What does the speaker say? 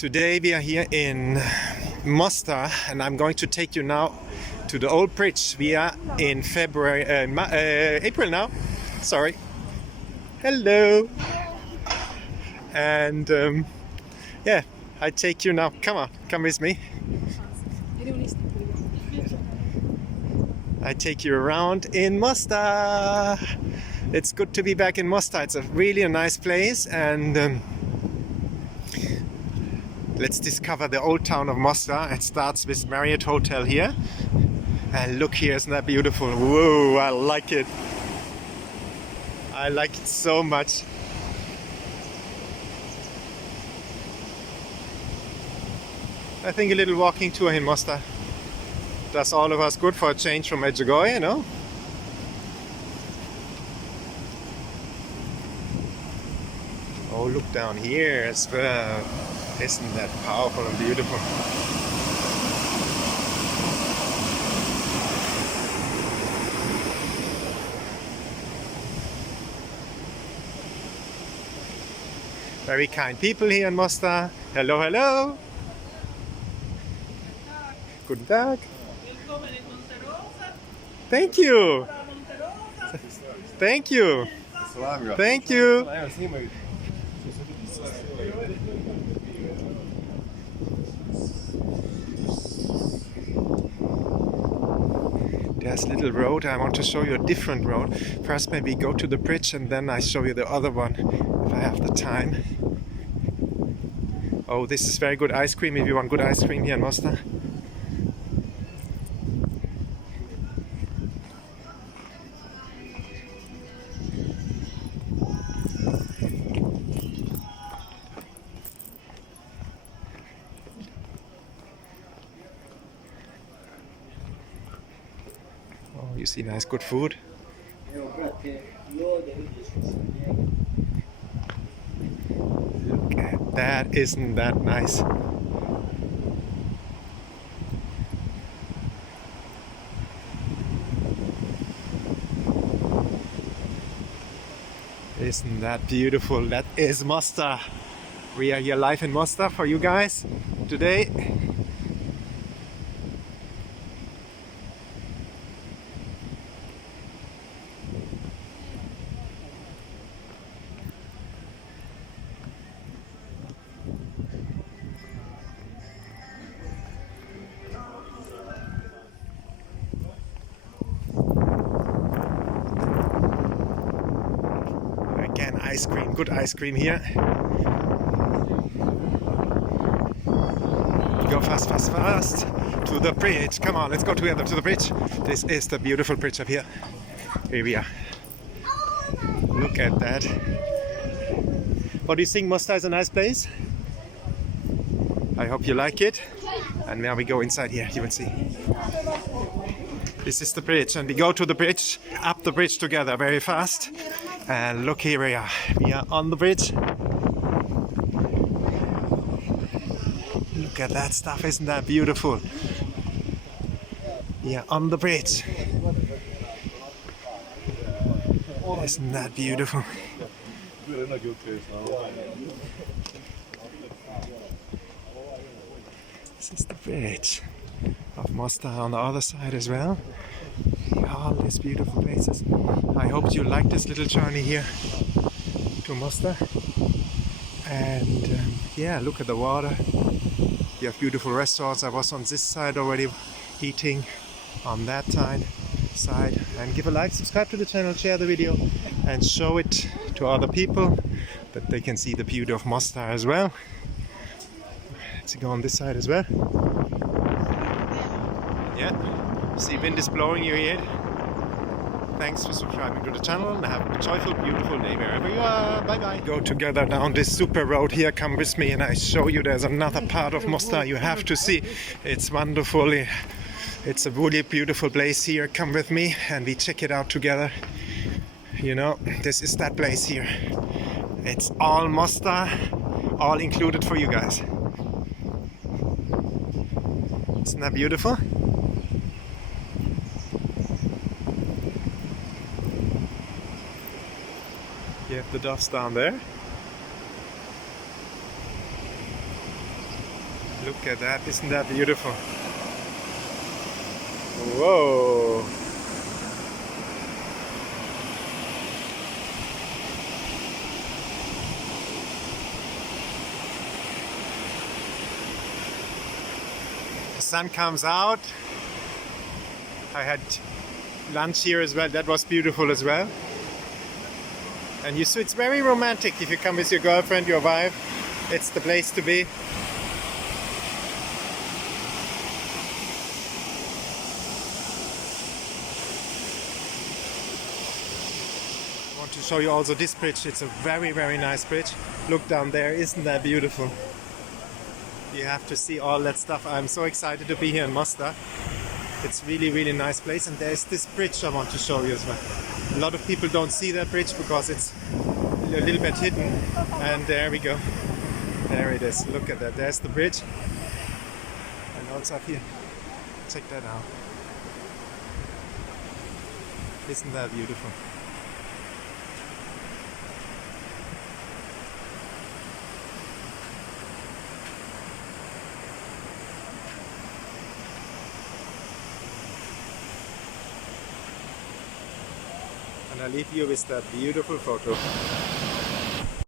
Today we are here in Mostar and I'm going to take you now to the old bridge. We are in April now. Sorry. Hello. And yeah, I take you now. Come on, come with me. I take you around in Mostar. It's good to be back in Mostar. It's a really nice place, and let's discover the old town of Mostar. It starts with Marriott Hotel here. And look here, isn't that beautiful? Whoa, I like it. I like it so much. I think a little walking tour in Mostar does all of us good for a change from Medjugorje, no? Oh, look down here as well. Isn't that powerful and beautiful? Very kind people here in Mostar. Hello, hello. Guten Tag. Thank you. Thank you. Thank you. There's a little road. I want to show you a different road. First maybe go to the bridge and then I show you the other one if I have the time. Oh, this is very good ice cream if you want good ice cream here in Mostar. Oh, you see nice good food. Look at that, isn't that nice? Isn't that beautiful? That is Mostar. We are here live in Mostar for you guys today. Again, ice cream, good ice cream here. Go fast, fast, fast to the bridge. Come on, let's go together to the bridge. This is the beautiful bridge up here. Here we are. Look at that. What do you think? Mostar is a nice place? I hope you like it. And now we go inside here, you will see. This is the bridge, and we go to the bridge, up the bridge together very fast. And look, here we are. We are on the bridge. Look at that stuff, isn't that beautiful? We are on the bridge. Isn't that beautiful? This is the bridge of Mostar on the other side as well. All these beautiful places. I hope you like this little journey here to Mostar. And yeah, look at the water. You have beautiful restaurants. I was on this side already eating, on that side. And give a like, subscribe to the channel, share the video and show it to other people that they can see the beauty of Mostar as well. Let's go on this side as well. Yeah, see wind is blowing, you hear it. Thanks for subscribing to the channel and have a joyful, beautiful day wherever you are. Bye bye. Go together down this super road here. Come with me and I show you there's another part of Mostar you have to see. It's wonderful. It's a really beautiful place here. Come with me and we check it out together. You know, this is that place here. It's all Mostar, all included for you guys. Isn't that beautiful? You have the doves down there. Look at that, isn't that beautiful? Whoa! The sun comes out. I had lunch here as well, that was beautiful as well. And it's very romantic if you come with your girlfriend, your wife. It's the place to be. I want to show you also this bridge. It's a very, very nice bridge. Look down there, isn't that beautiful? You have to see all that stuff. I'm so excited to be here in Mostar. It's really, really nice place. And there's this bridge I want to show you as well. A lot of people don't see that bridge because it's a little bit hidden. And there we go. There it is. Look at that. There's the bridge. And also up here. Check that out. Isn't that beautiful? And I leave you with that beautiful photo.